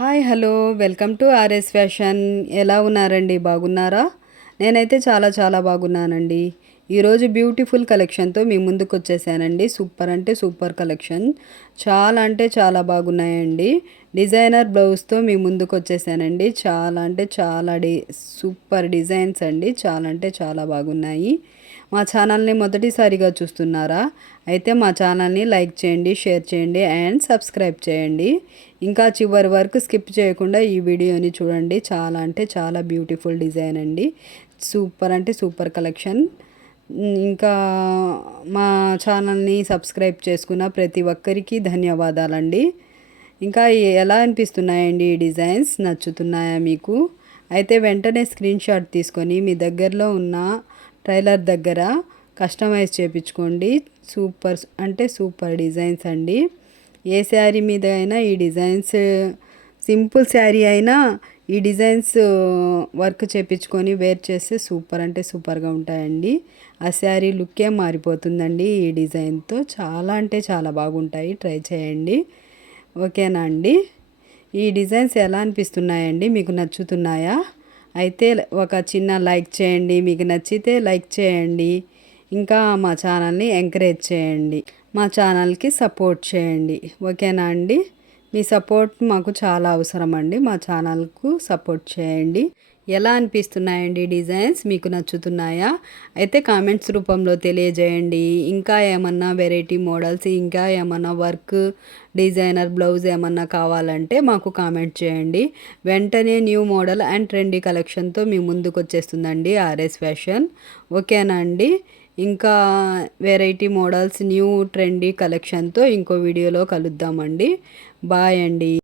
Hi hello welcome to RS fashion. ఎలా ఉన్నారండి? బాగున్నారా? నేనైతే చాలా చాలా బాగున్నానండి. ఈరోజు బ్యూటిఫుల్ కలెక్షన్తో మీ ముందుకు వచ్చేసానండి. సూపర్ అంటే సూపర్ కలెక్షన్, చాలా అంటే చాలా బాగున్నాయండి. డిజైనర్ బ్లౌజ్తో మీ ముందుకు వచ్చేసానండి. చాలా అంటే చాలా సూపర్ డిజైన్స్ అండి. చాలా అంటే చాలా బాగున్నాయి. మా ఛానల్ని మొదటిసారిగా చూస్తున్నారా? అయితే మా ఛానల్ని లైక్ చేయండి, షేర్ చేయండి అండ్ సబ్స్క్రైబ్ చేయండి. ఇంకా చివరి వరకు స్కిప్ చేయకుండా ఈ వీడియోని చూడండి. చాలా అంటే చాలా బ్యూటిఫుల్ డిజైన్ అండి. సూపర్ అంటే సూపర్ కలెక్షన్. ఇంకా మా ఛానల్ని సబ్స్క్రైబ్ చేసుకున్న ప్రతి ఒక్కరికి ధన్యవాదాలండి. ఇంకా ఎలా అనిపిస్తున్నాయండి ఈ డిజైన్స్? నచ్చుతున్నాయా మీకు? అయితే వెంటనే స్క్రీన్ షాట్ తీసుకొని మీ దగ్గరలో ఉన్న టైలర్ దగ్గర కస్టమైజ్ చేయించుకోండి. సూపర్ అంటే సూపర్ డిజైన్స్ అండి. ఏ శారీ మీద అయినా ఈ డిజైన్స్, సింపుల్ శారీ అయినా ఈ డిజైన్స్ వర్క్ చేయించుకొని వేర్ చేస్తే సూపర్ అంటే సూపర్గా ఉంటాయండి. ఆ శారీ లుక్కే మారిపోతుందండి ఈ డిజైన్తో. చాలా అంటే చాలా బాగుంటాయి. ట్రై చేయండి. ఓకేనా అండి? ఈ డిజైన్స్ ఎలా అనిపిస్తున్నాయండి? మీకు నచ్చుతున్నాయా? అయితే ఒక చిన్న లైక్ చేయండి. మీకు నచ్చితే లైక్ చేయండి. ఇంకా మా ఛానల్ని ఎంకరేజ్ చేయండి. మా ఛానల్కి సపోర్ట్ చేయండి. ఓకేనా అండి? మీ సపోర్ట్ మాకు చాలా అవసరం అండి. మా ఛానల్కు సపోర్ట్ చేయండి. ఎలా అనిపిస్తున్నాయండి డిజైన్స్? మీకు నచ్చుతున్నాయా? అయితే కామెంట్స్ రూపంలో తెలియజేయండి. ఇంకా ఏమన్నా వెరైటీ మోడల్స్, ఇంకా ఏమన్నా వర్క్, డిజైనర్ బ్లౌజ్ ఏమన్నా కావాలంటే మాకు కామెంట్ చేయండి. వెంటనే న్యూ మోడల్ అండ్ ట్రెండీ కలెక్షన్తో మీ ముందుకు వచ్చేస్తుందండి ఆర్ఎస్ ఫ్యాషన్. ఓకేనా అండి? ఇంకా వెరైటీ మోడల్స్, న్యూ ట్రెండీ కలెక్షన్తో ఇంకో వీడియోలో కలుద్దామండి. బాయ్ అండి.